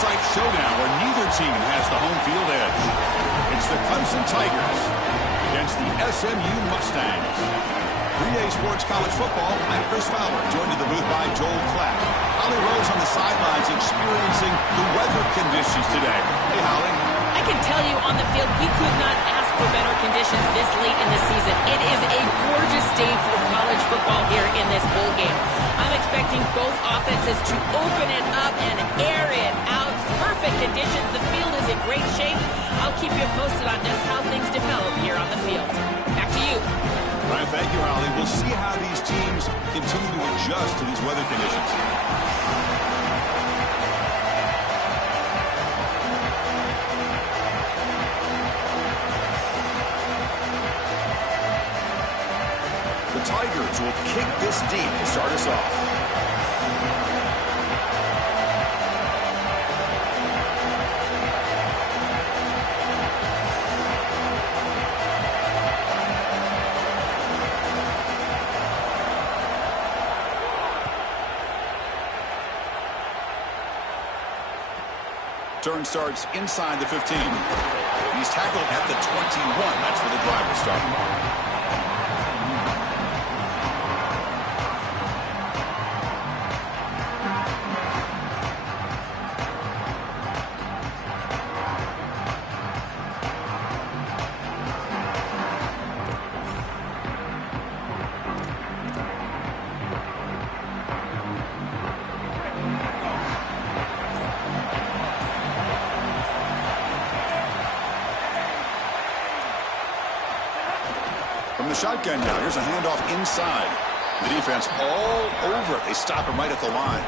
site showdown where neither team has the home field edge. It's the Clemson Tigers against the SMU Mustangs. 3-Day Sports College Football, I'm Chris Fowler, joined in the booth by Joel Klatt. Holly Rose on the sidelines experiencing the weather conditions today. Hey, Holly. I can tell you on the field, we could not ask for better conditions this late in the season. It is a gorgeous day for college football here in this bowl game. I'm expecting both offenses to open it up and air it out. Perfect conditions. The field is in great shape. I'll keep you posted on just how things develop here on the field. Back to you. All right, thank you, Holly. We'll see how these teams continue to adjust to these weather conditions. The Tigers will kick this deep to start us off. Turn starts inside the 15. He's tackled at the 21. That's where the drive will start. From the shotgun now, here's a handoff inside. The defense all over it. They stop him right at the line.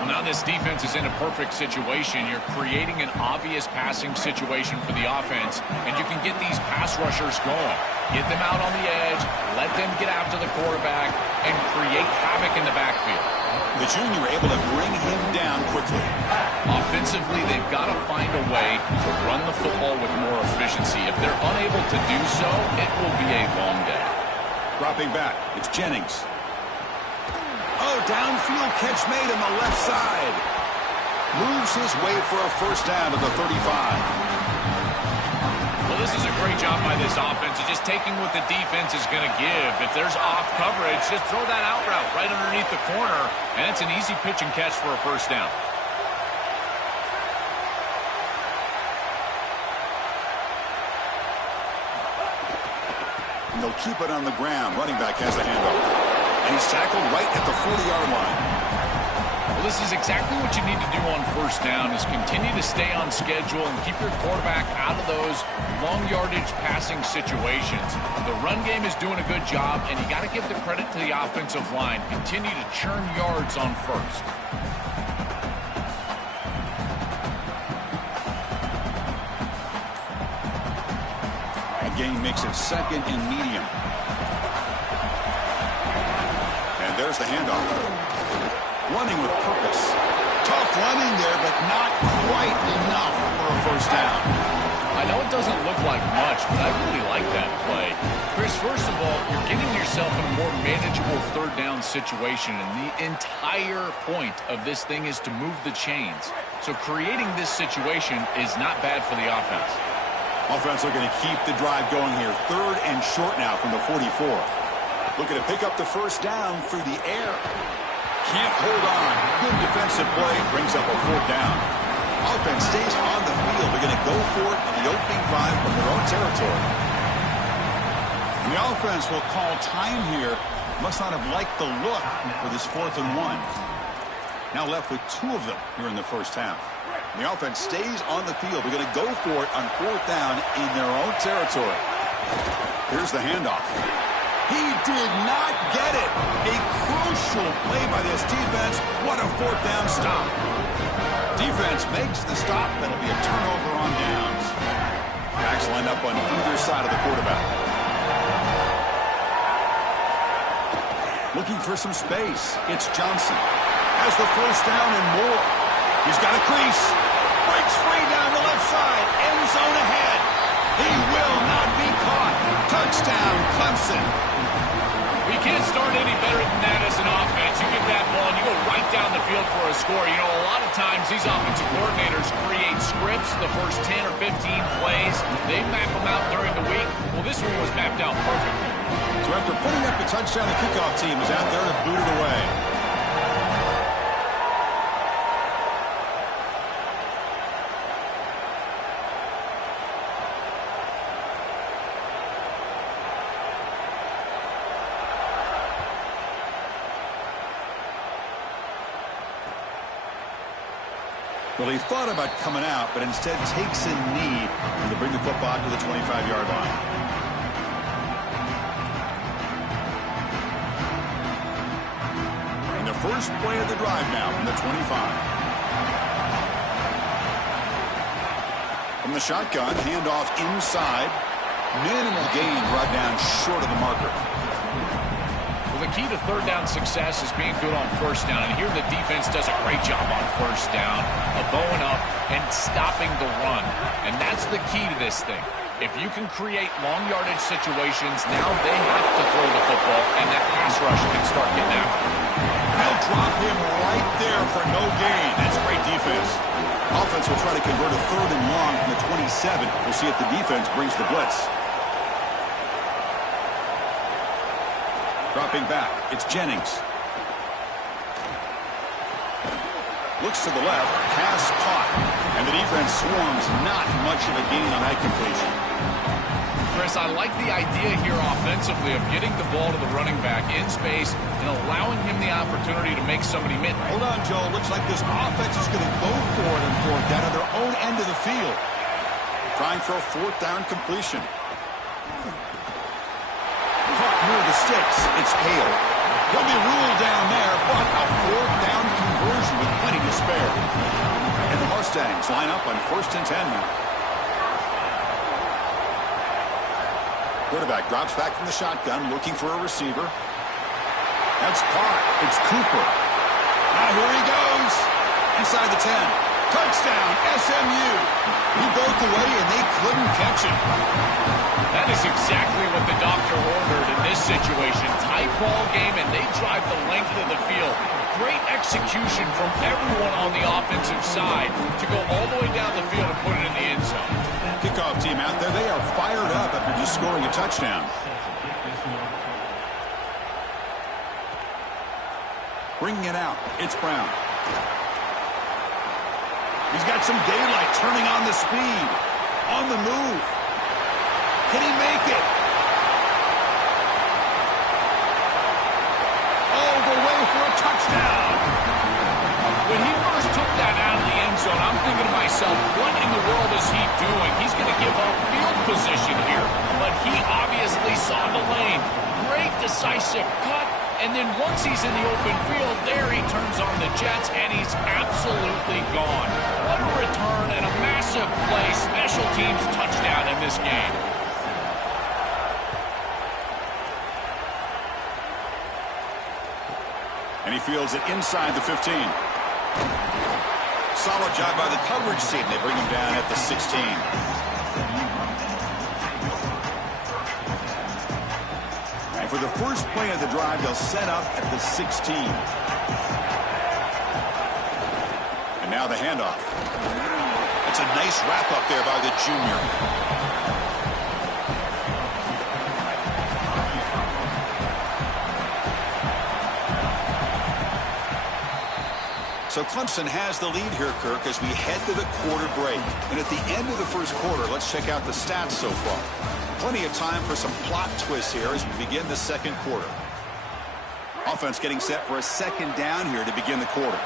Well, now this defense is in a perfect situation. You're creating an obvious passing situation for the offense, and you can get these pass rushers going. Get them out on the edge, let them get after the quarterback, and create havoc in the backfield. The junior able to bring him down quickly. Offensively, they've got to find a way to run the football with more efficiency. If they're unable to do so, it will be a long day. Dropping back, it's Jennings. Oh, downfield catch made on the left side. Moves his way for a first down at the 35. Well, this is a great job by this offense of just taking what the defense is going to give. If there's off coverage, just throw that out route right underneath the corner, and it's an easy pitch and catch for a first down. And they'll keep it on the ground. Running back has the handoff. And he's tackled right at the 40-yard line. Well, this is exactly what you need to do on first down is continue to stay on schedule and keep your quarterback out of those long yardage passing situations. The run game is doing a good job, and you got to give the credit to the offensive line. Continue to churn yards on first. Gain makes it second and medium. And there's the handoff. Running with purpose. Tough running there, but not quite enough for a first down. I know it doesn't look like much, but I really like that play. Chris, first of all, you're getting yourself in a more manageable third down situation, and the entire point of this thing is to move the chains. So creating this situation is not bad for the offense. Offense looking to keep the drive going here. Third and short now from the 44. Looking to pick up the first down through the air. Can't hold on. Good defensive play. Brings up a fourth down. Offense stays on the field. They're going to go for it on the opening drive from their own territory. And the offense will call time here. Must not have liked the look for this 4th and 1. Now left with 2 of them here in the first half. The offense stays on the field. They're going to go for it on 4th down in their own territory. Here's the handoff. He did not get it. A crucial play by this defense. What a 4th down stop. Defense makes the stop. That'll be a turnover on downs. Backs lined up on either side of the quarterback. Looking for some space. It's Johnson. Has the first down and more. He's got a crease. Breaks free down the left side. End zone ahead. He will not be caught. Touchdown, Clemson. We can't start any better than that as an offense. You get that ball and you go right down the field for a score. You know, a lot of of times these offensive coordinators create scripts, the first 10 or 15 plays. They map them out during the week. Well, this one was mapped out perfectly. So after putting up the touchdown, the kickoff team is out there to boot it away. Well, he thought about coming out, but instead takes a knee to bring the football to the 25-yard line. And the first play of the drive now from the 25. From the shotgun, handoff inside. Minimal gain brought down short of the marker. The key to third down success is being good on first down, and here the defense does a great job on first down of bowing up and stopping the run, and that's the key to this thing. If you can create long yardage situations, now they have to throw the football, and that pass rush can start getting after him. They'll drop him right there for no gain. That's great defense. Offense will try to convert a third and long from the 27. We'll see if the defense brings the blitz. Dropping back, it's Jennings. Looks to the left, pass caught. And the defense swarms, not much of a gain on that completion. Chris, I like the idea here offensively of getting the ball to the running back in space and allowing him the opportunity to make somebody miss. Hold on, Joe. Looks like this offense is going to go for it on fourth down at their own end of the field. Trying for a fourth down completion. Caught near the sticks. It's Hale. He'll be ruled down there, but a fourth down conversion with plenty to spare. And the Mustangs line up on 1st and 10 now. Quarterback drops back from the shotgun, looking for a receiver. That's caught. It's Cooper. Now here he goes. Inside the 10. Touchdown, SMU. He broke away, and they couldn't catch him. That is exactly what the doctor ordered in this situation. Tight ball game, and they drive the length of the field. Great execution from everyone on the offensive side to go all the way down the field and put it in the end zone. Kickoff team out there, they are fired up after just scoring a touchdown. Bringing it out, it's Brown. He's got some daylight, turning on the speed. On the move. Can he make it? All the way for a touchdown. When he first took that out of the end zone, I'm thinking to myself, what in the world is he doing? He's going to give up field position here. But he obviously saw the lane. Great decisive cut. And then once he's in the open field, there he turns on the jets, and he's absolutely gone. What a return and a massive play, special teams touchdown in this game. And he fields it inside the 15. Solid job by the coverage team. They bring him down at the 16. For the first play of the drive, they'll set up at the 16. And now the handoff. It's a nice wrap up there by the junior. So Clemson has the lead here, Kirk, as we head to the quarter break. And at the end of the first quarter, let's check out the stats so far. Plenty of time for some plot twists here as we begin the second quarter. Offense getting set for a second down here to begin the quarter.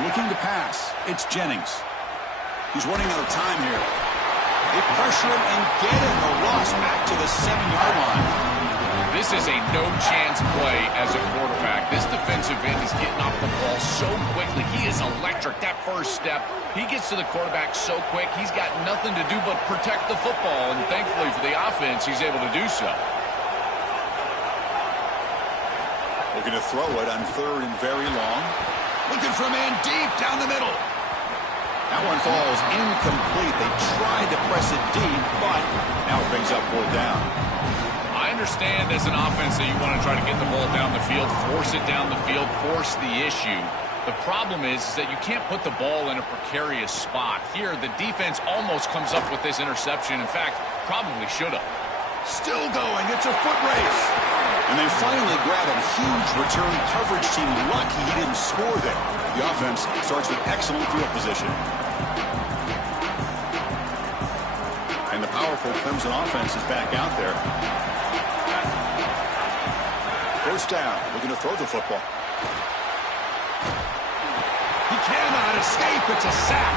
Looking to pass. It's Jennings. He's running out of time here. They pressure him and get him. The loss back to the 7-yard line. This is a no-chance play as a quarterback. This defensive end is getting off the ball so quickly. He is electric. That first step, he gets to the quarterback so quick, he's got nothing to do but protect the football. And thankfully for the offense, he's able to do so. Looking to throw it on third and very long. Looking for a man deep down the middle. That one falls incomplete. They tried to press it deep, but now it brings up fourth down. I understand as an offense that you want to try to get the ball down the field, force it down the field, force the issue. The problem is that you can't put the ball in a precarious spot. Here, the defense almost comes up with this interception. In fact, probably should have. Still going. It's a foot race. And they finally grab a huge return coverage team. Lucky he didn't score there. The offense starts with excellent field position. And the powerful Clemson offense is back out there. First down. Looking to throw the football. He cannot escape. It's a sack.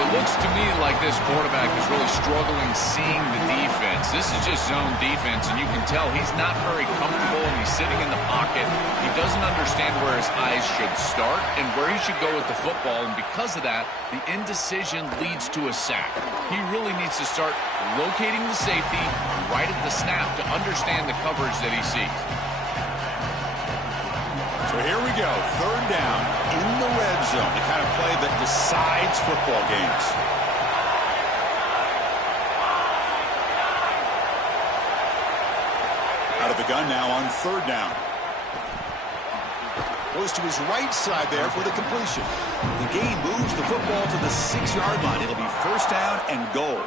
It looks to me like this quarterback is really struggling seeing the defense. This is just zone defense, and you can tell he's not very comfortable, and he's sitting in the pocket. He doesn't understand where his eyes should start and where he should go with the football, and because of that, the indecision leads to a sack. He really needs to start locating the safety right at the snap to understand the coverage that he sees. So here we go, third down in the red zone, the kind of play that decides football games. Out of the gun now on third down. Goes to his right side there for the completion. The game moves the football to the 6-yard line. It'll be first down and goal.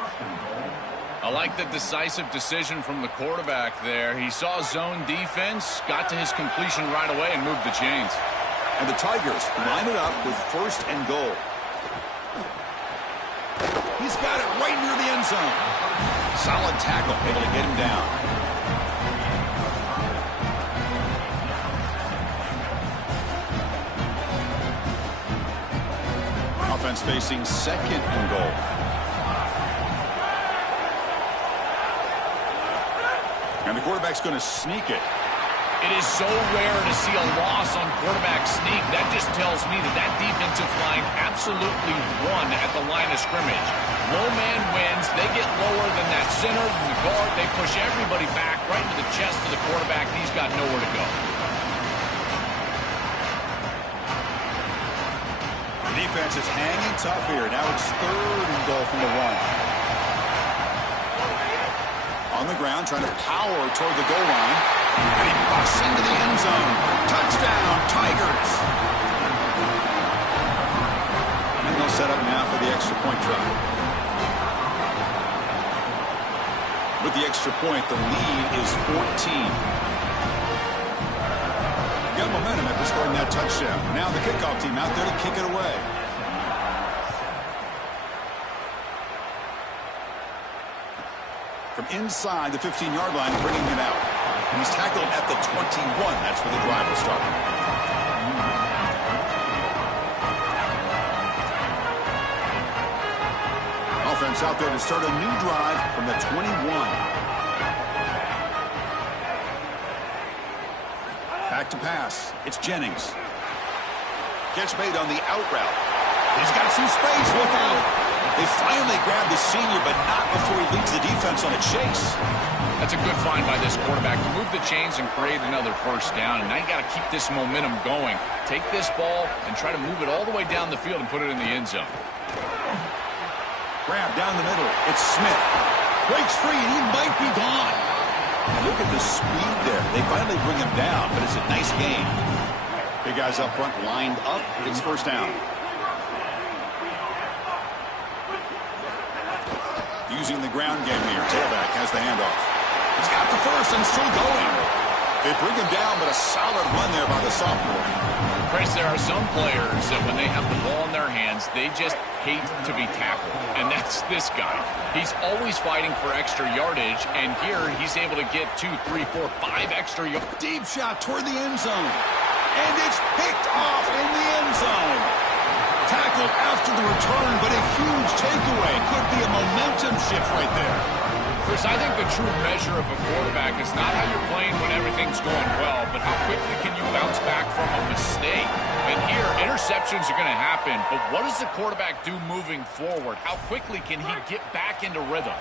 I like the decisive decision from the quarterback there. He saw zone defense, got to his completion right away, and moved the chains. And the Tigers line it up with first and goal. He's got it right near the end zone. Solid tackle, able to get him down. Offense facing second and goal. And the quarterback's going to sneak it. It is so rare to see a loss on quarterback sneak. That just tells me that defensive line absolutely won at the line of scrimmage. Low man wins. They get lower than that center, than the guard. They push everybody back right into the chest of the quarterback, and he's got nowhere to go. The defense is hanging tough here. Now it's third and goal from the 1. On the ground, trying to power toward the goal line. And he busts into the end zone. Touchdown, Tigers. And they'll set up now for the extra point try. With the extra point, the lead is 14. Got momentum after scoring that touchdown. Now the kickoff team out there to kick it away. From inside the 15-yard line, bringing it out. And he's tackled at the 21. That's where the drive will start. Offense out there to start a new drive from the 21. Back to pass. It's Jennings. Catch made on the out route. He's got some space. Look out. They finally grabbed the senior, but not before he leads the defense on a chase. That's a good find by this quarterback to move the chains and create another first down. And now you got to keep this momentum going. Take this ball and try to move it all the way down the field and put it in the end zone. Grab down the middle. It's Smith. Breaks free, and he might be gone. And look at the speed there. They finally bring him down, but it's a nice game. Big guys up front lined up. It's first down. Using the ground game here. Tailback has the handoff. He's got the first and still going. They bring him down, but a solid run there by the sophomore. Chris, there are some players that when they have the ball in their hands, they just hate to be tackled. And that's this guy. He's always fighting for extra yardage, and here he's able to get 2, 3, 4, 5 extra yards. Deep shot toward the end zone. And it's picked off in the end zone. Tackled after the return, but a huge takeaway. Could be a momentum shift right there. Chris, I think the true measure of a quarterback is not how you're playing when everything's going well, but how quickly can you bounce back from a mistake. And here, interceptions are going to happen, but what does the quarterback do moving forward? How quickly can he get back into rhythm?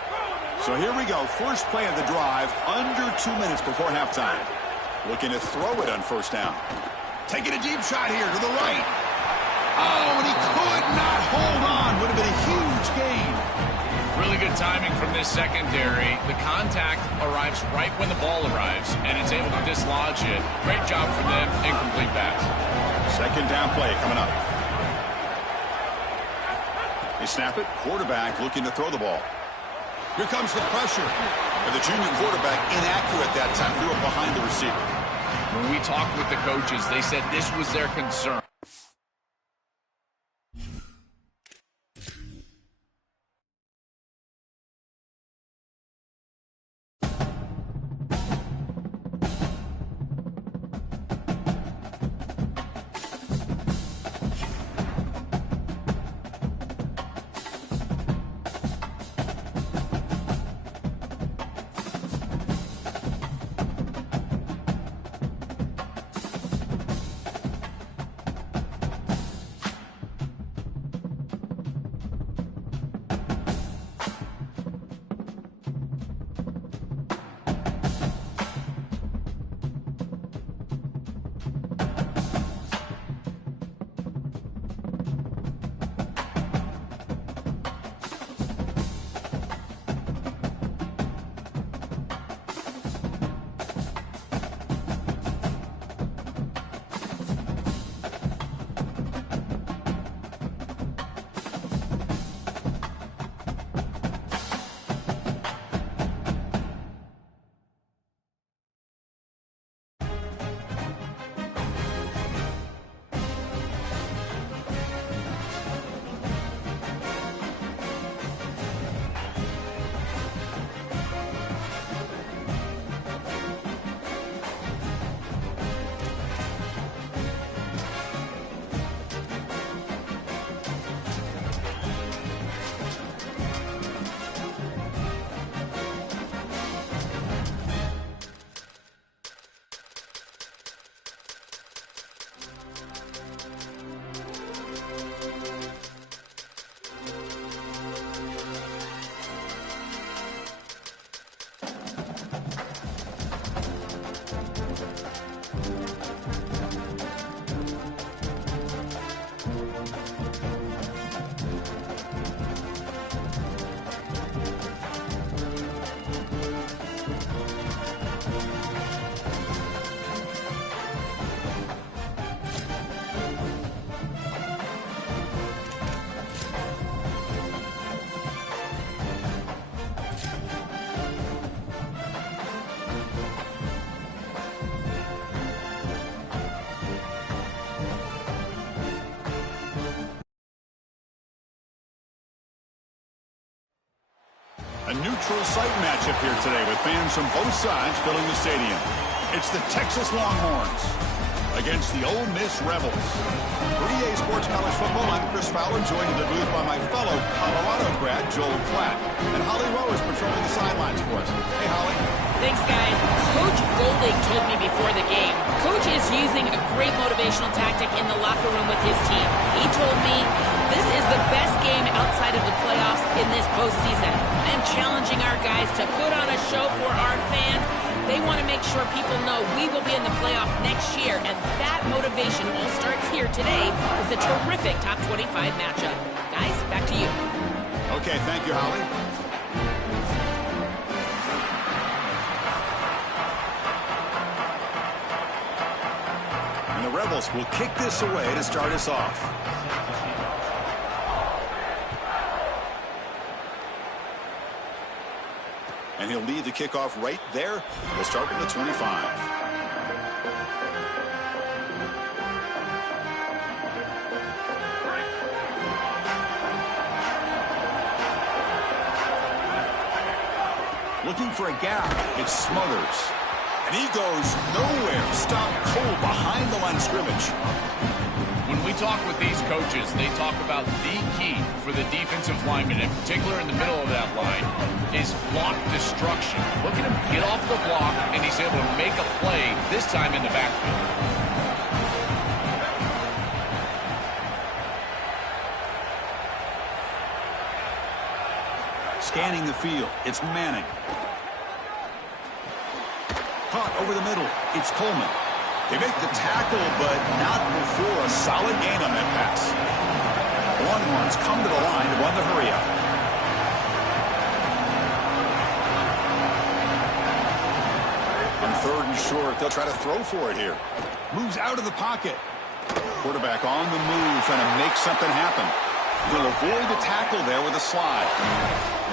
So here we go. First play of the drive, under 2 minutes before halftime. Looking to throw it on first down. Taking a deep shot here to the right. Oh, and he could not hold on. Would have been a huge gain. Really good timing from this secondary. The contact arrives right when the ball arrives, and it's able to dislodge it. Great job for them. Incomplete pass. Second down play coming up. They snap it. Quarterback looking to throw the ball. Here comes the pressure. And the junior quarterback inaccurate that time. Threw it behind the receiver. When we talked with the coaches, they said this was their concern. A neutral site matchup here today with fans from both sides filling the stadium. It's the Texas Longhorns against the Ole Miss Rebels. For EA Sports College Football, I'm Chris Fowler, joined in the booth by my fellow Colorado grad, Joel Klatt. And Holly Rowe is patrolling the sidelines for us. Hey, Holly. Thanks, guys. Coach Golding told me before the game, Coach is using a great motivational tactic in the locker room with his team. He told me this is the best game outside of the playoffs in this postseason. I'm challenging our guys to put on a show for our fans. They want to make sure people know we will be in the playoff next year, and that motivation all starts here today with a terrific top 25 matchup. Guys, back to you. Okay, thank you, Holly. And the Rebels will kick this away to start us off. And he'll lead the kickoff right there. We'll start from the 25. Looking for a gap. It smothers. And he goes nowhere. Stopped cold behind the line of scrimmage. When we talk with these coaches, they talk about the key for the defensive lineman, in particular in the middle of that line, is block destruction. Look at him get off the block, and he's able to make a play, this time in the backfield. Scanning the field. It's Manning. Caught over the middle. It's Coleman. They make the tackle, but not before a solid gain on that pass. The Longhorns come to the line to run the hurry up. On third and short, they'll try to throw for it here. Moves out of the pocket. Quarterback on the move, trying to make something happen. He'll avoid the tackle there with a slide.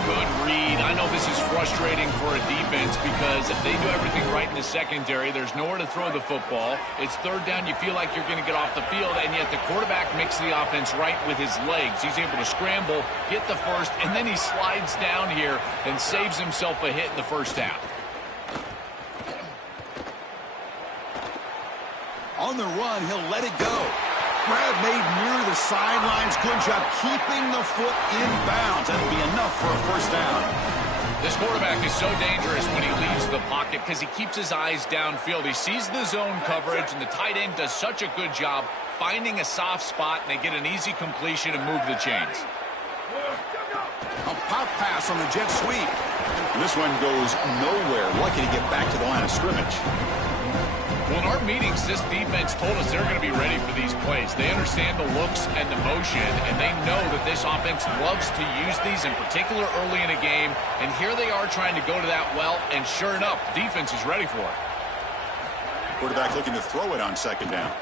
Good read. I know this is frustrating for a defense because if they do everything right in the secondary, there's nowhere to throw the football. It's third down. You feel like you're going to get off the field, and yet the quarterback makes the offense right with his legs. He's able to scramble, get the first, and then he slides down here and saves himself a hit in the first half. On the run, he'll let it go. Grab made near the sidelines. Good job keeping the foot in bounds. That'll be enough for a first down. This quarterback is so dangerous when he leaves the pocket because he keeps his eyes downfield. He sees the zone coverage, and the tight end does such a good job finding a soft spot, and they get an easy completion and move the chains. A pop pass on the jet sweep. This one goes nowhere. Lucky to get back to the line of scrimmage. Well, in our meetings, this defense told us they're going to be ready for these plays. They understand the looks and the motion, and they know that this offense loves to use these, in particular early in a game. And here they are trying to go to that well, and sure enough, defense is ready for it. Quarterback looking to throw it on second down.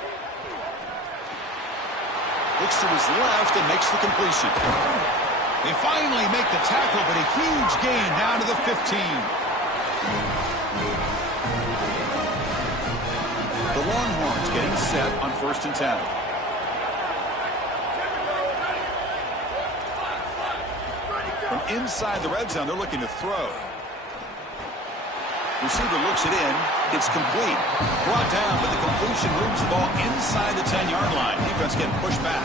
Looks to his left and makes the completion. They finally make the tackle, but a huge gain down to the 15. The Longhorns getting set on 1st and 10. From inside the red zone, they're looking to throw. Receiver looks it in. It's complete. Brought down, but the completion moves the ball inside the 10-yard line. Defense getting pushed back.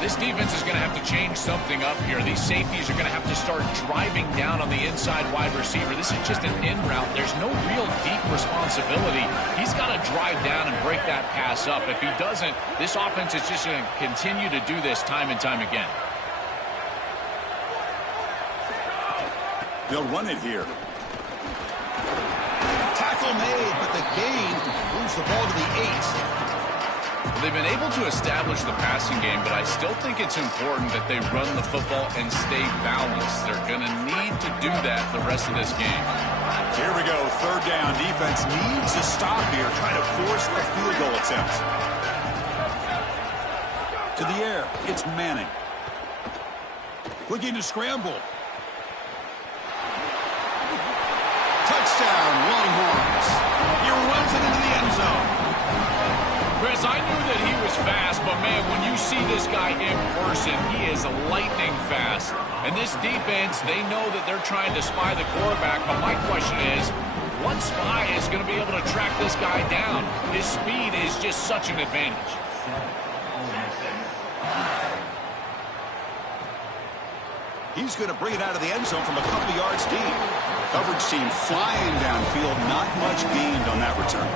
This defense is going to have to change something up here. These safeties are going to have to start driving down on the inside wide receiver. This is just an in route. There's no real deep responsibility. He's got to drive down and break that pass up. If he doesn't, this offense is just going to continue to do this time and time again. They'll run it here. Tackle made, but the gain moves the ball to the 8. They've been able to establish the passing game, but I still think it's important that they run the football and stay balanced. They're going to need to do that the rest of this game. Here we go, third down. Defense needs a stop here, trying to force a field goal attempt. To the air, it's Manning. Looking to scramble. Touchdown, Longhorns. He runs it into the end zone. Chris, I knew that he was fast, but, man, when you see this guy in person, he is lightning fast. And this defense, they know that they're trying to spy the quarterback, but my question is, what spy is going to be able to track this guy down? His speed is just such an advantage. He's going to bring it out of the end zone from a couple yards deep. Coverage team flying downfield, not much gained on that return.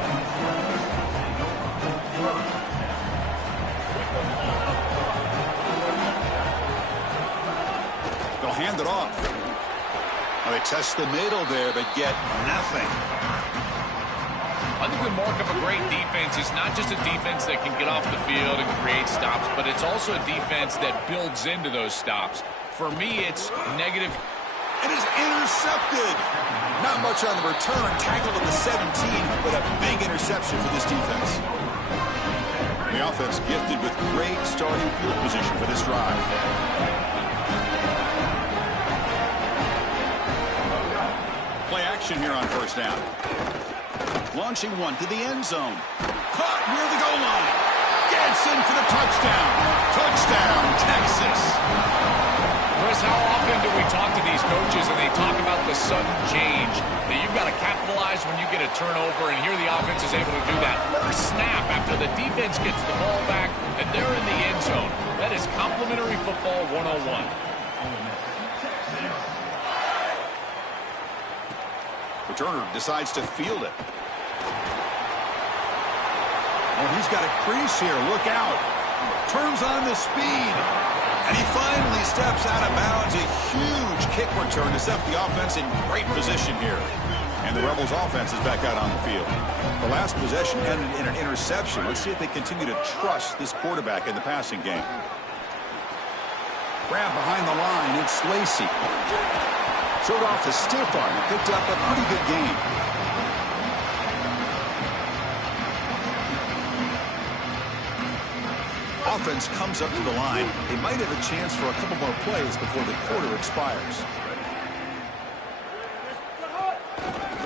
They'll hand it off. Well, they test the middle there, but get nothing. I think the mark of a great defense is not just a defense that can get off the field and create stops, but it's also a defense that builds into those stops. For me, it's negative. It is intercepted. Not much on the return. Tackled at the 17, but a big interception for this defense. The offense gifted with great starting field position for this drive. Play action here on first down. Launching one to the end zone. Caught near the goal line. Gets in for the touchdown. Touchdown, Texas. Chris, how often do we talk to these coaches and they talk about the sudden change? That you've got to capitalize when you get a turnover, and here the offense is able to do that. First snap after the defense gets the ball back, and they're in the end zone. That is complimentary football 101. Returner decides to field it. Oh, he's got a crease here. Look out. Turns on the speed. And he finally steps out of bounds. A huge kick return to set the offense in great position here. And the Rebels offense is back out on the field. The last possession ended in an interception. Let's see if they continue to trust this quarterback in the passing game. Grab behind the line. It's Lacey. Showed off the stiff arm and picked up a pretty good game. offense comes up to the line, they might have a chance for a couple more plays before the quarter expires.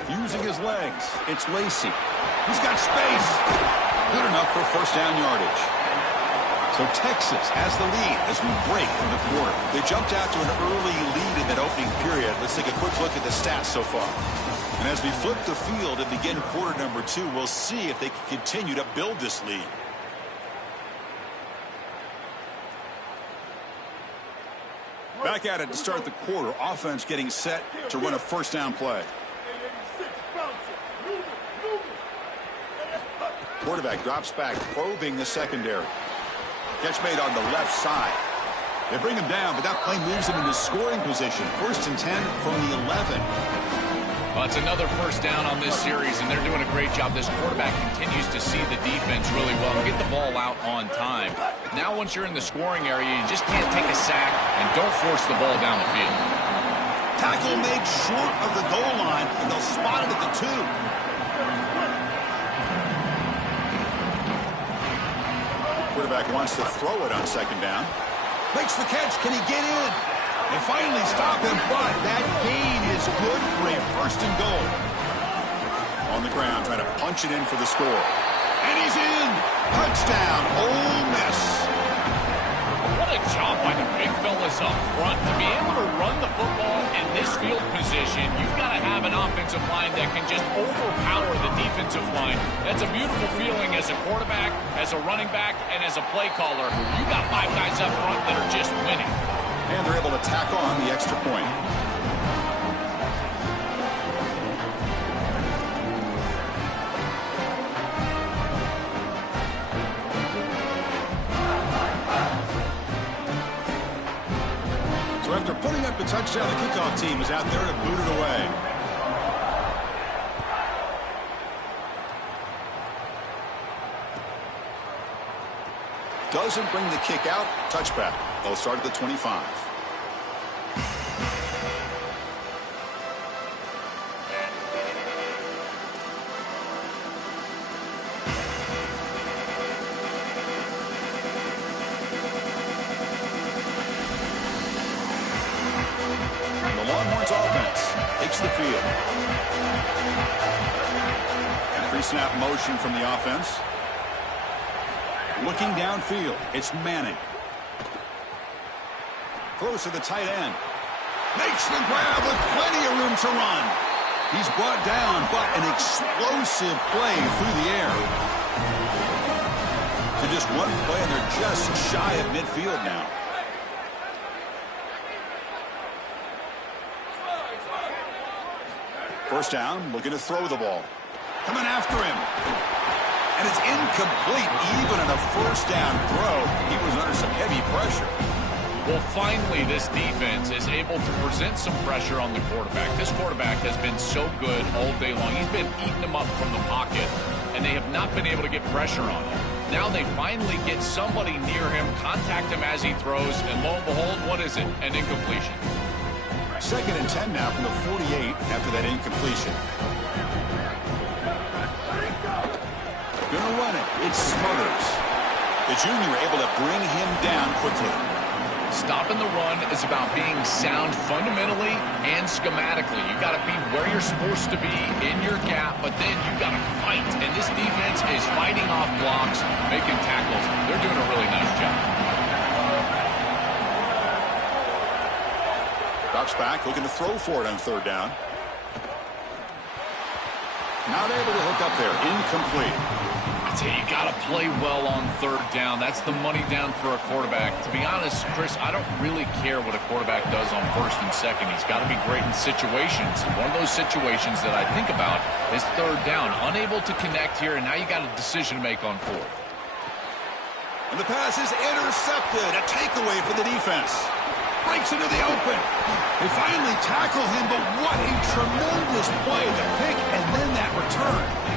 Using his legs, it's Lacey. He's got space. Good enough for first down yardage. So Texas has the lead as we break from the quarter. They jumped out to an early lead in that opening period. Let's take a quick look at the stats so far. And as we flip the field and begin quarter number 2, we'll see if they can continue to build this lead. Back at it to start the quarter. Offense getting set to run a first down play. Quarterback drops back, probing the secondary. Catch made on the left side. They bring him down, but that play moves him into scoring position. 1st and 10 from the 11. Well, it's another first down on this series, and they're doing a great job. This quarterback continues to see the defense really well and get the ball out on time. Now, once you're in the scoring area, you just can't take a sack and don't force the ball down the field. Tackle made short of the goal line, and they'll spot it at the 2. Quarterback wants to throw it on 2nd down. Makes the catch. Can he get in? They finally stop him, but that gain is good for a 1st and goal. On the ground, trying to punch it in for the score. And he's in. Touchdown, Ole Miss. What a job by the big fellas up front. To be able to run the football in this field position, you've got to have an offensive line that can just overpower the defensive line. That's a beautiful feeling as a quarterback, as a running back, and as a play caller. You got 5 guys up front that are just winning. And they're able to tack on the extra point. So after putting up the touchdown, the kickoff team is out there to boot it away. Doesn't bring the kick out. Touchback. They'll start at the 25. And the Longhorns offense takes the field. Pre-snap motion from the offense. Looking downfield, it's Manning. Throws to the tight end. Makes the grab with plenty of room to run. He's brought down, but an explosive play through the air. To just one play, and they're just shy of midfield now. First down, looking to throw the ball. Coming after him. And it's incomplete. Even on a first down throw, he was under some heavy pressure. Well, finally, this defense is able to present some pressure on the quarterback. This quarterback has been so good all day long. He's been eating them up from the pocket, and they have not been able to get pressure on him. Now they finally get somebody near him, contact him as he throws, and lo and behold, what is it? An incompletion. 2nd and 10 now from the 48 after that incompletion. Gonna run it. It's Smothers. The junior able to bring him down quickly. Stopping the run is about being sound fundamentally and schematically. You got to be where you're supposed to be in your gap, but then you got to fight. And this defense is fighting off blocks, making tackles. They're doing a really nice job. Drops back, looking to throw for it on 3rd down. Not able to hook up there. Incomplete. You got to play well on 3rd down. That's the money down for a quarterback. To be honest, Chris, I don't really care what a quarterback does on 1st and 2nd. He's got to be great in situations. One of those situations that I think about is 3rd down. Unable to connect here, and now you got a decision to make on 4th. And the pass is intercepted. A takeaway for the defense. Breaks into the open. They finally tackle him, but what a tremendous play. The pick and then that return.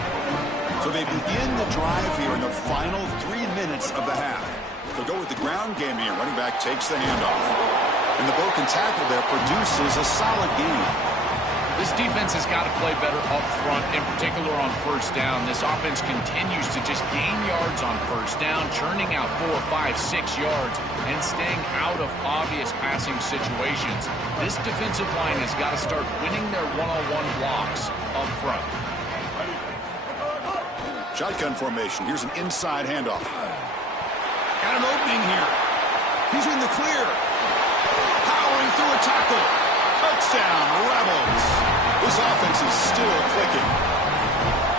So they begin the drive here in the final 3 minutes of the half. They'll go with the ground game here. Running back takes the handoff. And the broken tackle there produces a solid gain. This defense has got to play better up front, in particular on first down. This offense continues to just gain yards on first down, churning out 4, 5, 6 yards, and staying out of obvious passing situations. This defensive line has got to start winning their one-on-one blocks up front. Shotgun formation. Here's an inside handoff. Got an opening here. He's in the clear. Powering through a tackle. Touchdown, Rebels. This offense is still clicking.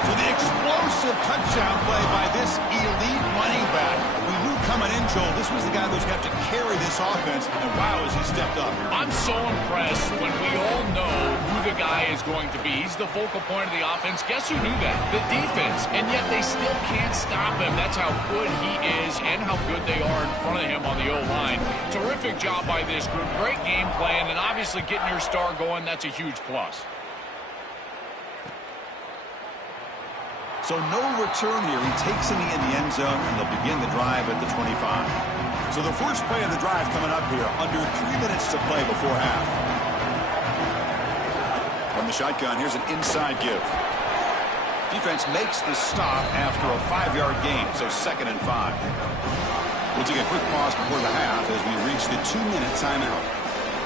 For the explosive touchdown play by this elite running back. We knew coming in, Joel, this was the guy who's going to have to carry this offense, and wow, has he stepped up. I'm so impressed when we all know who the guy is going to be. He's the focal point of the offense. Guess who knew that? The defense. And yet they still can't stop him. That's how good he is and how good they are in front of him on the O-line. Terrific job by this group. Great game plan, and obviously getting your star going, that's a huge plus. So no return here. He takes in the end zone, and they'll begin the drive at the 25. So the first play of the drive coming up here, under 3 minutes to play before half. From the shotgun, here's an inside give. Defense makes the stop after a 5-yard gain, so 2nd and 5. We'll take a quick pause before the half as we reach the 2-minute timeout.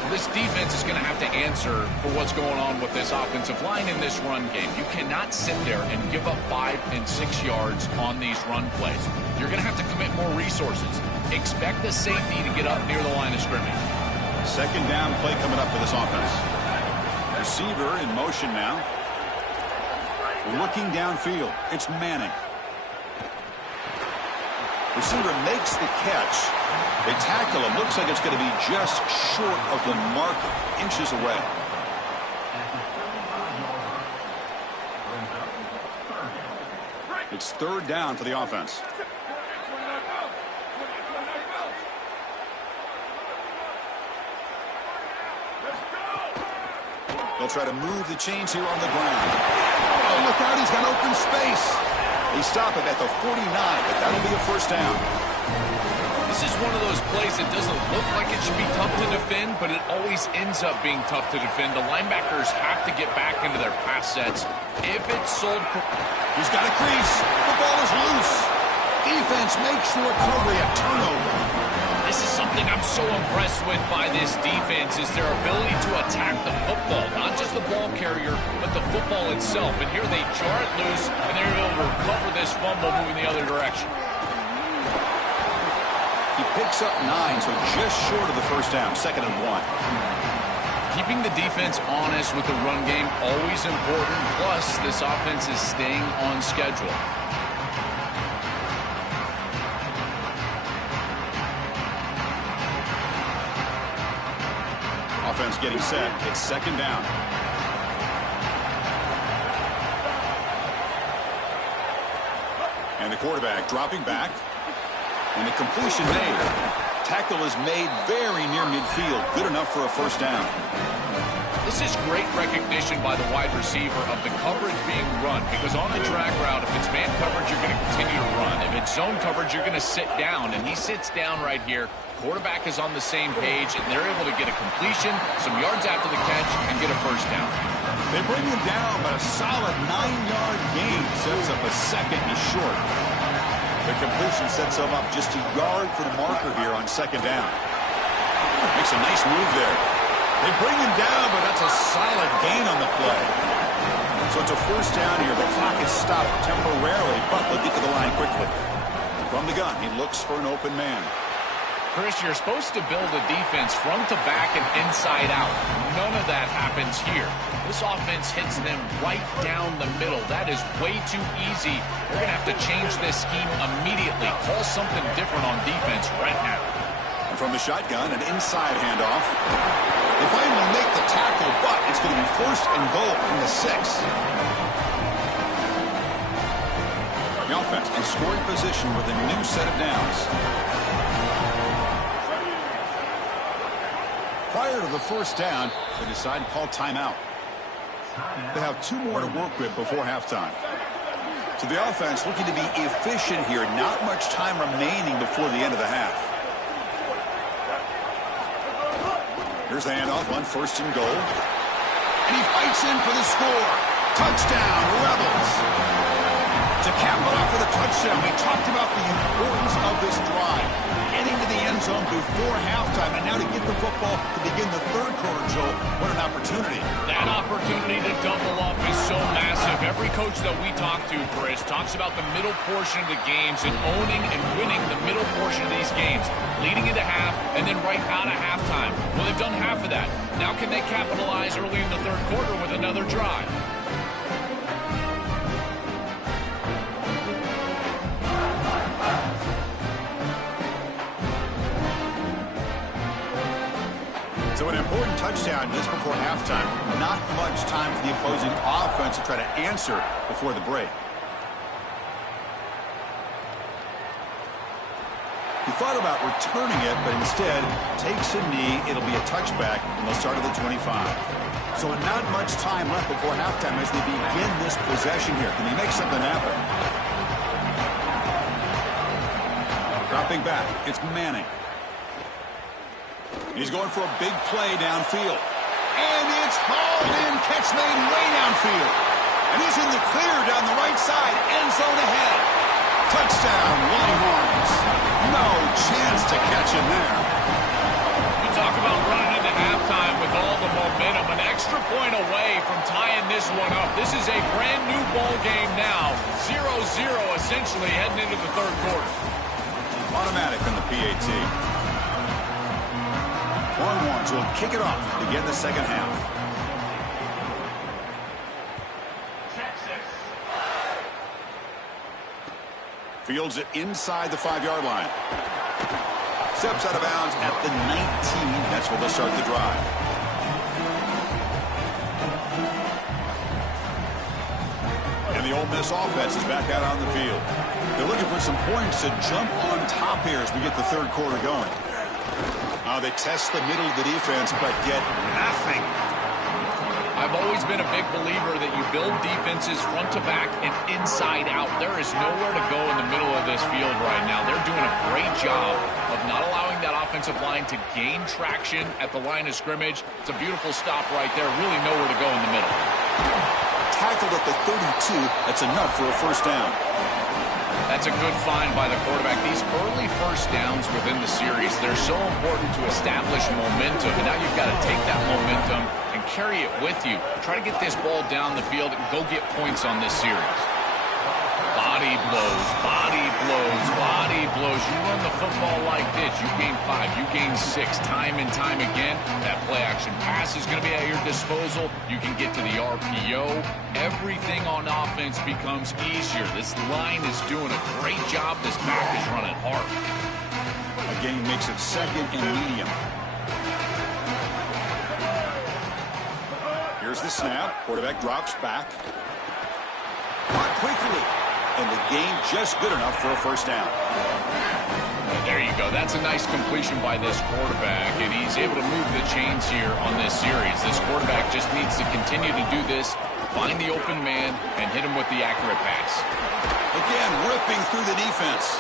This defense is going to have to answer for what's going on with this offensive line in this run game. You cannot sit there and give up 5 and 6 yards on these run plays. You're going to have to commit more resources. Expect the safety to get up near the line of scrimmage. 2nd down play coming up for this offense. Receiver in motion now. Looking downfield. It's Manning. Receiver makes the catch. They tackle him. Looks like it's going to be just short of the marker, inches away. It's 3rd down for the offense. They'll try to move the chains here on the ground. Oh, look out. He's got open space. They stop him at the 49, but that'll be a 1st down. This is one of those plays that doesn't look like it should be tough to defend, but it always ends up being tough to defend. The linebackers have to get back into their pass sets. If it's sold... He's got a crease. The ball is loose. Defense makes the recovery a turnover. This is something I'm so impressed with by this defense is their ability to attack the football. Not just the ball carrier, but the football itself. And here they jar it loose, and they're able to recover this fumble moving the other direction. He picks up 9, so just short of the 1st down, 2nd and 1. Keeping the defense honest with the run game, always important. Plus, this offense is staying on schedule. Offense getting set. It's 2nd down. And the quarterback dropping back. And the completion made. Tackle is made very near midfield. Good enough for a 1st down. This is great recognition by the wide receiver of the coverage being run, because on the drag route, if it's man coverage, you're going to continue to run. If it's zone coverage, you're going to sit down, and he sits down right here. Quarterback is on the same page, and they're able to get a completion, some yards after the catch, and get a 1st down. They bring him down, but a solid 9-yard gain sets up a 2nd and short. The completion sets him up just a yard for the marker here on 2nd down. Makes a nice move there. They bring him down, but that's a solid gain on the play. So it's a 1st down here. The clock is stopped temporarily, but they'll get to the line quickly. From the gun, he looks for an open man. Chris, you're supposed to build a defense front to back and inside out. None of that happens here. This offense hits them right down the middle. That is way too easy. They're going to have to change this scheme immediately. Call something different on defense right now. And from the shotgun, an inside handoff. They finally make the tackle, but it's going to be 1st and goal from the 6. The offense in scoring position with a new set of downs. Prior to the 1st down, they decide to call timeout. They have 2 more to work with before halftime. So the offense looking to be efficient here. Not much time remaining before the end of the half. Here's the handoff on 1st and goal. And he fights in for the score. Touchdown, Rebels. To cap it off with a touchdown, we talked about the importance of this drive. Getting to the end zone before halftime, and now to get the football to begin the third quarter, Joel. What an opportunity. That opportunity to double up is so massive. Every coach that we talk to, Chris, talks about the middle portion of the games and owning and winning the middle portion of these games, leading into half and then right out of halftime. Well, they've done half of that. Now can they capitalize early in the third quarter with another drive? So an important touchdown just before halftime. Not much time for the opposing offense to try to answer before the break. He thought about returning it, but instead takes a knee. It'll be a touchback, and they'll start at the 25. So not much time left before halftime as they begin this possession here. Can he make something happen? Dropping back, it's Manning. He's going for a big play downfield. And it's hauled in, catch made way downfield. And he's in the clear down the right side, end zone ahead. Touchdown, Longhorns. No chance to catch him there. You talk about running into halftime with all the momentum. An extra point away from tying this one up. This is a brand new ball game now. 0-0 essentially heading into the third quarter. Automatic on the PAT. Longhorns will kick it off to begin the second half. Fields it inside the 5-yard line. Steps out of bounds at the 19. That's where they'll start the drive. And the Ole Miss offense is back out on the field. They're looking for some points to jump on top here as we get the third quarter going. They test the middle of the defense, but get nothing. I've always been a big believer that you build defenses front to back and inside out. There is nowhere to go in the middle of this field right now. They're doing a great job of not allowing that offensive line to gain traction at the line of scrimmage. It's a beautiful stop right there. Really nowhere to go in the middle. Tackled at the 32. That's enough for a first down. That's a good find by the quarterback. These early first downs within the series, they're so important to establish momentum. And now you've got to take that momentum and carry it with you. Try to get this ball down the field and go get points on this series. Body blows, body blows, body blows. You run the football like this, you gain 5, you gain 6, time and time again. That play action pass is going to be at your disposal. You can get to the RPO. Everything on offense becomes easier. This line is doing a great job. This back is running hard. Again, makes it second and medium. Here's the snap. Quarterback drops back. Caught quickly. And the game just good enough for a first down. There you go. That's a nice completion by this quarterback, and he's able to move the chains here on this series. This quarterback just needs to continue to do this, find the open man, and hit him with the accurate pass. Again, ripping through the defense.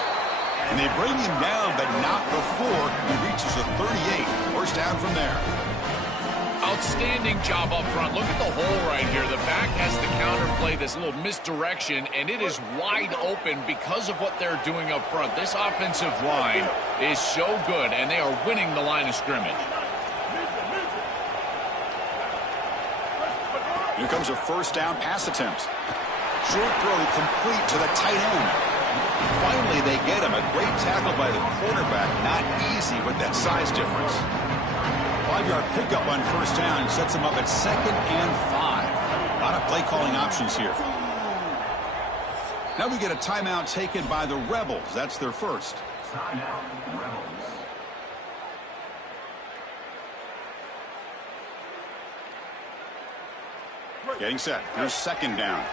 And they bring him down, but not before he reaches the 38. First down from there. Outstanding job up front. Look at the hole right here. The back has the counter play, this little misdirection, and it is wide open because of what they're doing up front. This offensive line is so good, and they are winning the line of scrimmage. Here comes a first down pass attempt. Short throw complete to the tight end. Finally, they get him. A great tackle by the quarterback. Not easy with that size difference. 5-yard pickup on first down sets them up at 2nd and 5. A lot of play calling options here. Now we get a timeout taken by the Rebels. That's their first. Getting set. Here's second down.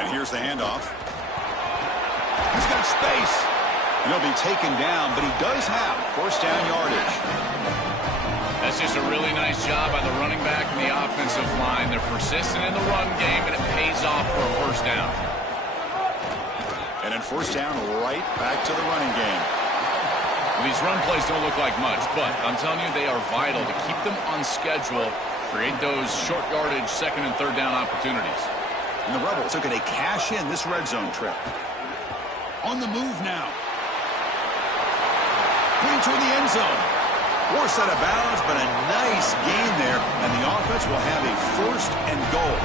And here's the handoff. He's got space. He'll be taken down, but he does have first down yardage. That's just a really nice job by the running back and the offensive line. They're persistent in the run game, and it pays off for a first down. And then first down right back to the running game. Well, these run plays don't look like much, but I'm telling you, they are vital to keep them on schedule, create those short yardage second and third down opportunities. And the Rebels are going to cash in this red zone trip. On the move now. Putting toward the end zone. Forced out of bounds, but a nice gain there, and the offense will have a first and goal.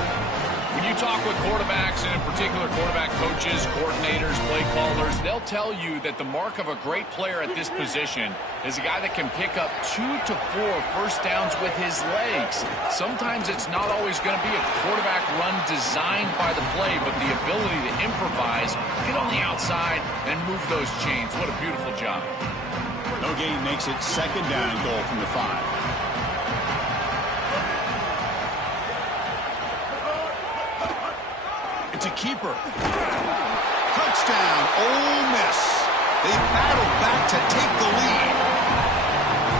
When you talk with quarterbacks, and in particular quarterback coaches, coordinators, play callers, they'll tell you that the mark of a great player at this position is a guy that can pick up 2 to 4 first downs with his legs. Sometimes it's not always going to be a quarterback run designed by the play, but the ability to improvise, get on the outside, and move those chains. What a beautiful job. No gain makes it second down and goal from the 5. It's a keeper. Touchdown, Ole Miss. They battle back to take the lead.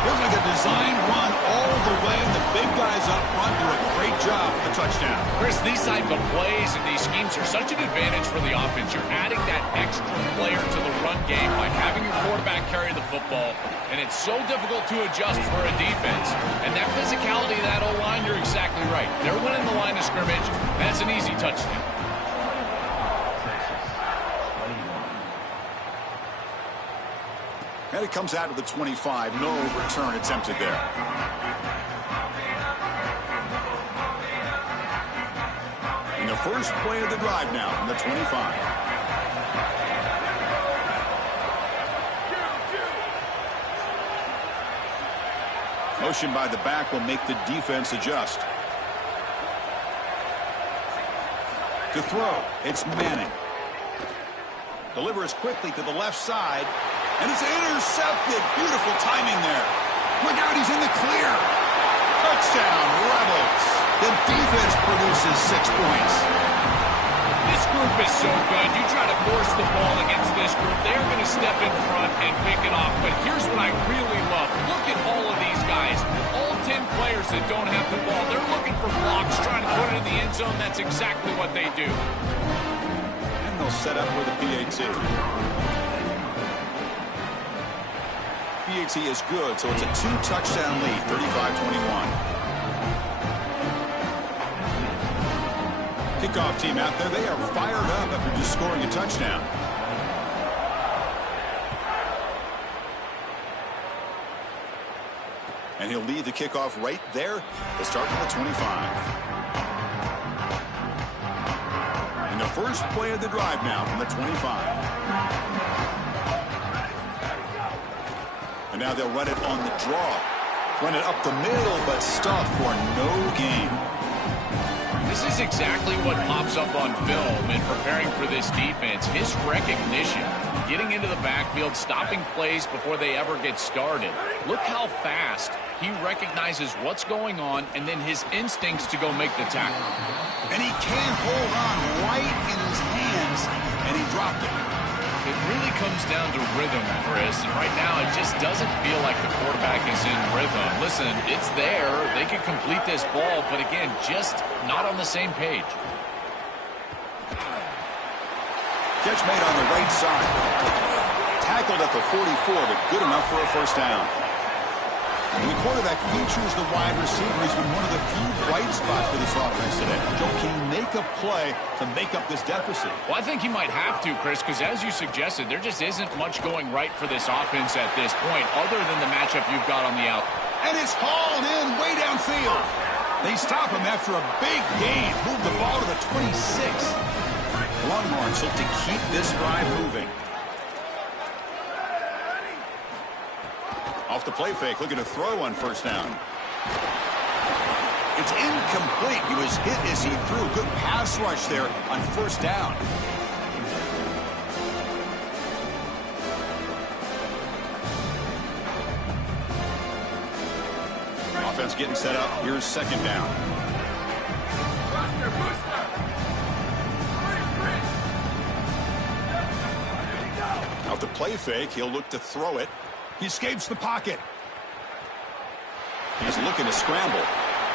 Feels like a designed run all the way. The big guys up front do a great job for the touchdown. Chris, these type of plays and these schemes are such an advantage for the offense. You're adding that extra player to the run game by having your quarterback carry the football, and it's so difficult to adjust for a defense. And that physicality of that O-line, you're exactly right. They're winning the line of scrimmage. That's an easy touchdown. And it comes out to the 25. No return attempted there. And the first play of the drive now from the 25. Motion by the back will make the defense adjust. To throw, it's Manning. Delivers quickly to the left side. And it's intercepted. Beautiful timing there. Look out, he's in the clear. Touchdown, Rebels. The defense produces 6 points. This group is so good. You try to force the ball against this group, they're going to step in front and pick it off. But here's what I really love. Look at all of these guys. All 10 players that don't have the ball. They're looking for blocks, trying to put it in the end zone. That's exactly what they do. And they'll set up with a PAT. PAT is good, so it's a 2-touchdown lead, 35-21. Kickoff team out there, they are fired up after just scoring a touchdown. And he'll lead the kickoff right there to start at the 25. And the first play of the drive now from the 25. And now they'll run it on the draw. Run it up the middle, but stuff for no gain. This is exactly what pops up on film in preparing for this defense. His recognition, getting into the backfield, stopping plays before they ever get started. Look how fast he recognizes what's going on and then his instincts to go make the tackle. And he can't hold on right in his hands, and he dropped it. It really comes down to rhythm, Chris, and right now it just doesn't feel like the quarterback is in rhythm. Listen, it's there. They can complete this ball, but again, just not on the same page. Catch made on the right side. Tackled at the 44, but good enough for a first down. And the quarterback features the wide receiver. He's been one of the few bright spots for this offense today. Joe, can he make a play to make up this deficit? Well, I think he might have to, Chris, because as you suggested, there just isn't much going right for this offense at this point, other than the matchup you've got on the out. And it's hauled in way downfield. They stop him after a big gain. Move the ball to the 26. Longhorns look to keep this drive moving. Off the play fake, looking to throw on first down. It's incomplete. He was hit as he threw. Good pass rush there on first down. Offense getting set up. Here's second down. Off the play fake, he'll look to throw it. He escapes the pocket. He's looking to scramble.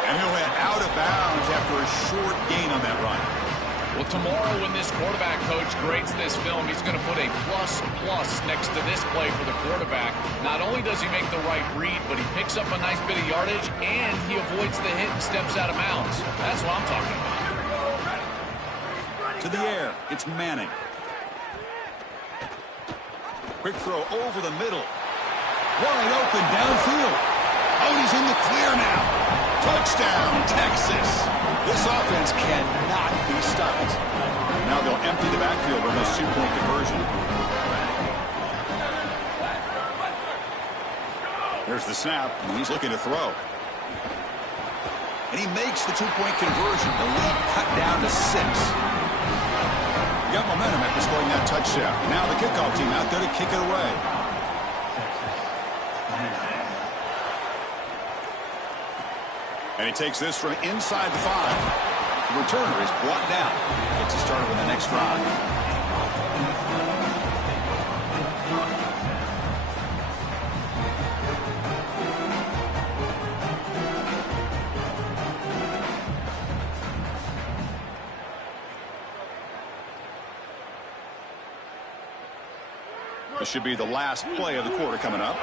And he'll head out of bounds after a short gain on that run. Well, tomorrow when this quarterback coach grades this film, he's going to put a plus next to this play for the quarterback. Not only does he make the right read, but he picks up a nice bit of yardage, and he avoids the hit and steps out of bounds. That's what I'm talking about. To the air, it's Manning. Quick throw over the middle. Wide open downfield. Oh, he's in the clear now. Touchdown, Texas. This offense cannot be stopped. Now they'll empty the backfield on this two-point conversion. There's the snap, and he's looking to throw. And he makes the two-point conversion. The lead cut down to 6. He got momentum after scoring that touchdown. Now the kickoff team out there to kick it away. And he takes this from inside the 5. The returner is brought down. Gets us started with the next drive. This should be the last play of the quarter coming up.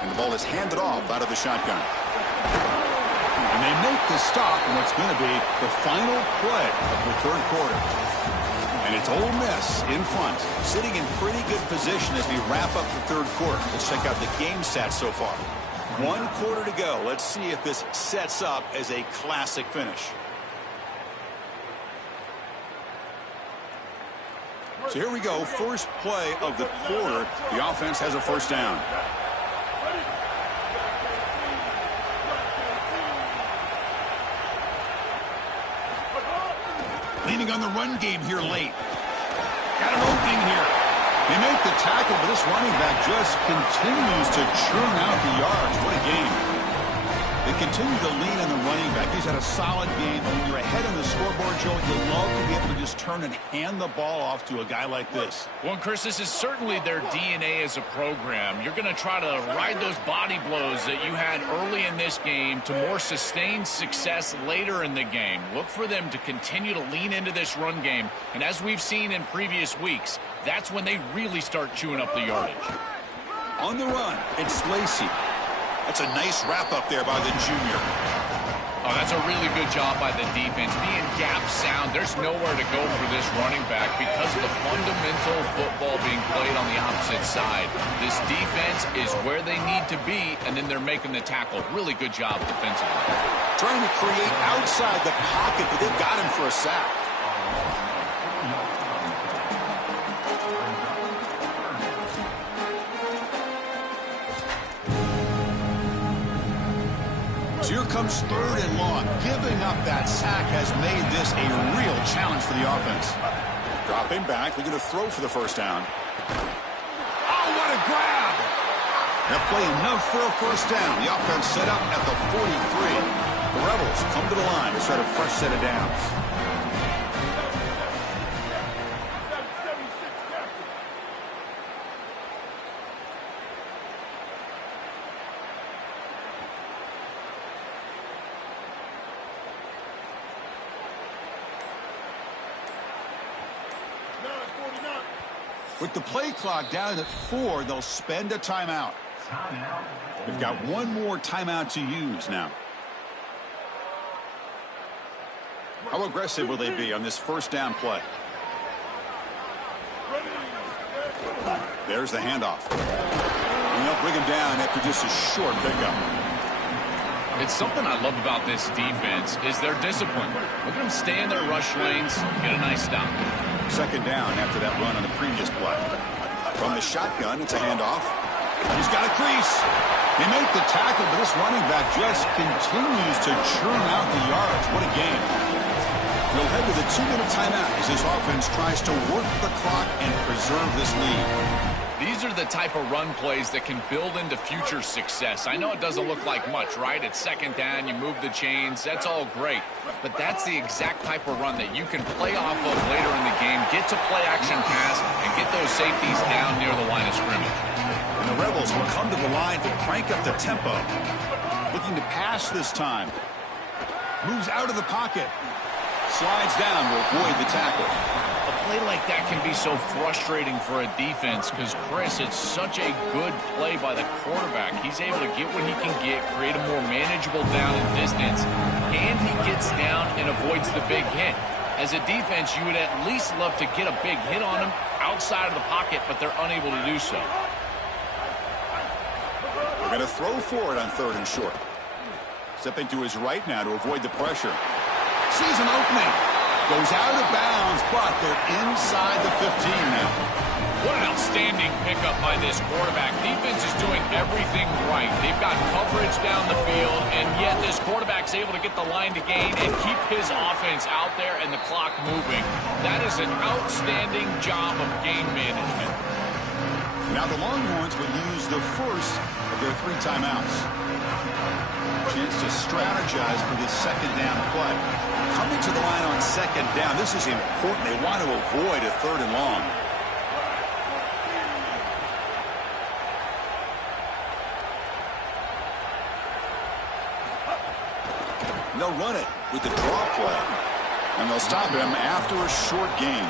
And the ball is handed off out of the shotgun. And they make the stop in what's going to be the final play of the third quarter. And it's Ole Miss in front, sitting in pretty good position as we wrap up the third quarter. Let's check out the game stats so far. 1 quarter to go. Let's see if this sets up as a classic finish. So here we go. First play of the quarter. The offense has a first down. Leaning on the run game here late. Got an opening here. They make the tackle, but this running back just continues to churn out the yards. What a game. They continue to lean on the running back. He's had a solid game. And when you're ahead on the scoreboard, Joe, you'd love to be able to just turn and hand the ball off to a guy like this. Well, Chris, this is certainly their DNA as a program. You're going to try to ride those body blows that you had early in this game to more sustained success later in the game. Look for them to continue to lean into this run game. And as we've seen in previous weeks, that's when they really start chewing up the yardage. On the run, it's Lacey. That's a nice wrap-up there by the junior. Oh, that's a really good job by the defense. Being gap sound, there's nowhere to go for this running back because of the fundamental football being played on the opposite side. This defense is where they need to be, and then they're making the tackle. Really good job defensively. Trying to create outside the pocket, but they've got him for a sack. So here comes 3rd and long. Giving up that sack has made this a real challenge for the offense. Dropping back, looking to throw for the first down. Oh, what a grab! They'll play enough for a first down. The offense set up at the 43. The Rebels come to the line to start a fresh set of downs. With the play clock down at 4, they'll spend a timeout. They've got one more timeout to use now. How aggressive will they be on this first down play? There's the handoff. And they'll bring him down after just a short pickup. It's something I love about this defense is their discipline. Look at them stay in their rush lanes, get a nice stop. Second down after that run on the previous play. From the shotgun, it's a handoff. He's got a crease. They make the tackle, but this running back just continues to churn out the yards. What a game. We'll head to the 2-minute timeout as this offense tries to work the clock and preserve this lead. These are the type of run plays that can build into future success. I know it doesn't look like much, right? It's second down, you move the chains, that's all great. But that's the exact type of run that you can play off of later in the game, get to play action pass, and get those safeties down near the line of scrimmage. will come to the line to crank up the tempo. Looking to pass this time. Moves out of the pocket. Slides down to avoid the tackle. A play like that can be so frustrating for a defense because, Chris, it's such a good play by the quarterback. He's able to get what he can get, create a more manageable down and distance, and he gets down and avoids the big hit. As a defense, you would at least love to get a big hit on him outside of the pocket, but they're unable to do so. They're going to throw for it on 3rd and short. Stepping to his right now to avoid the pressure. Sees an opening. Goes out of bounds, but they're inside the 15 now. What an outstanding pickup by this quarterback. Defense is doing everything right. They've got coverage down the field, and yet this quarterback's able to get the line to gain and keep his offense out there and the clock moving. That is an outstanding job of game management. Now the Longhorns will use the first of their 3 timeouts. Chance to strategize for this 2nd down play. Coming to the line on 2nd down. This is important. They want to avoid a 3rd and long. And they'll run it with the draw play. And they'll stop him after a short gain.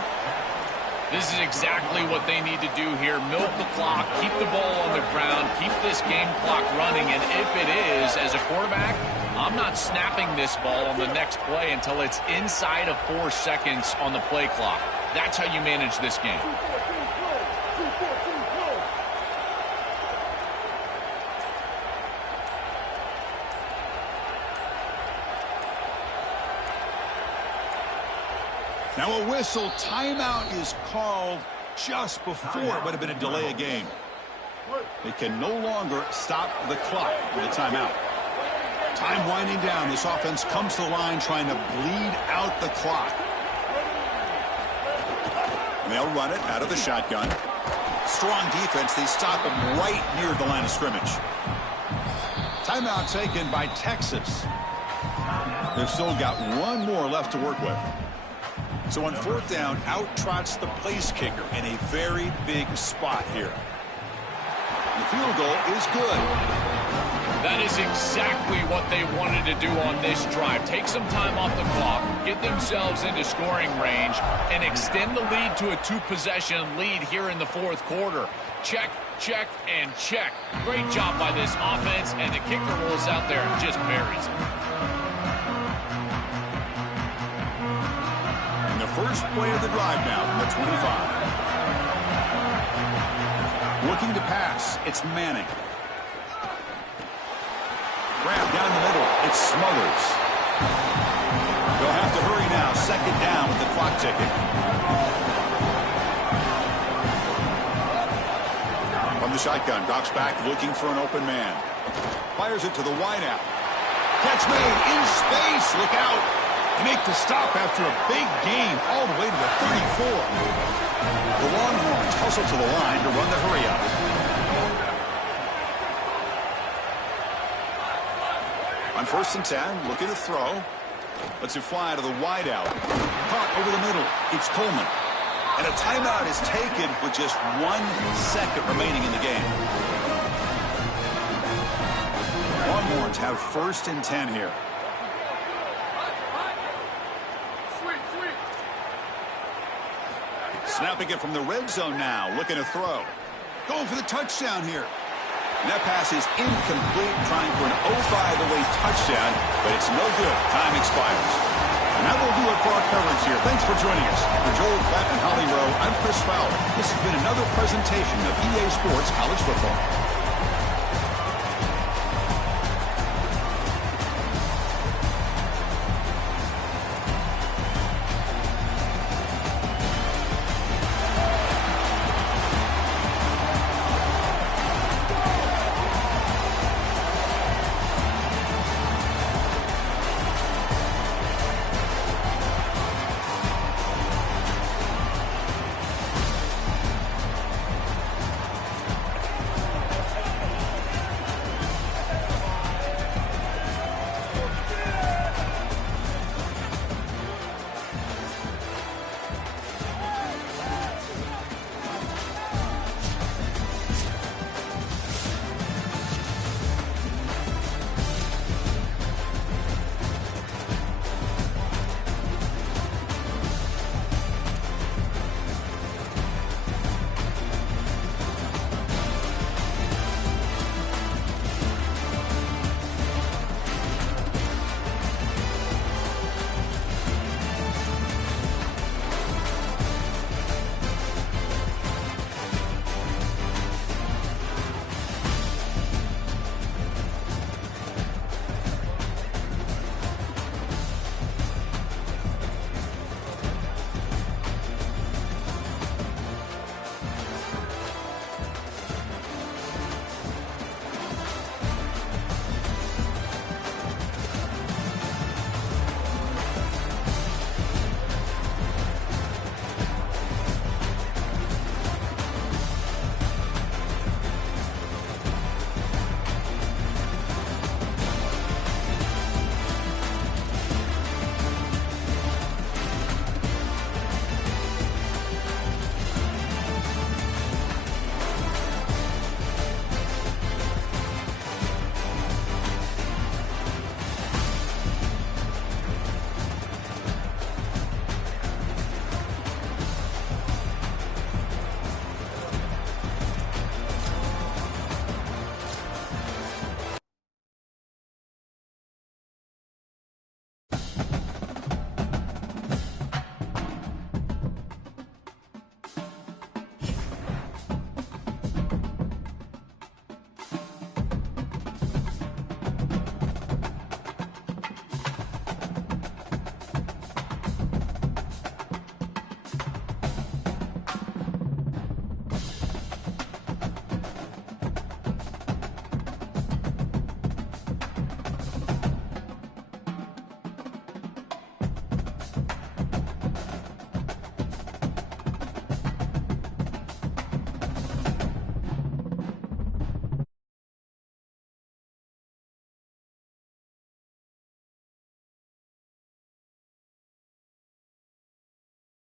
This is exactly what they need to do here. Milk the clock, keep the ball on the ground, keep this game clock running. And if it is, as a quarterback, I'm not snapping this ball on the next play until it's inside of 4 seconds on the play clock. That's how you manage this game. Now a whistle. Timeout is called just before it would have been a delay of game. They can no longer stop the clock with a timeout. Time winding down. This offense comes to the line trying to bleed out the clock. And they'll run it out of the shotgun. Strong defense. They stop him right near the line of scrimmage. Timeout taken by Texas. They've still got 1 more left to work with. So on 4th down, out trots the place kicker in a very big spot here. The field goal is good. That is exactly what they wanted to do on this drive. Take some time off the clock, get themselves into scoring range, and extend the lead to a 2-possession lead here in the 4th quarter. Check, check, and check. Great job by this offense, and the kicker rolls out there and just buries it. First play of the drive now from the 25. Looking to pass. It's Manning. Grab down the middle. It's Smothers. They'll have to hurry now. 2nd down with the clock ticking. From the shotgun. Drops back looking for an open man. Fires it to the wideout. Catch made in space. Look out. They make the stop after a big gain all the way to the 34. The Longhorns hustle to the line to run the hurry up. On 1st and 10, looking to throw. Lets it fly to the wideout. Caught over the middle. It's Coleman. And a timeout is taken with just 1 second remaining in the game. Longhorns have 1st and 10 here. Snapping it from the red zone now, looking to throw. Going for the touchdown here. And that pass is incomplete, trying for an oh-by-the-way touchdown, but it's no good. Time expires. And that will do it for our coverage here. Thanks for joining us. For Joel Klatt and Holly Rowe, I'm Chris Fowler. This has been another presentation of EA Sports College Football.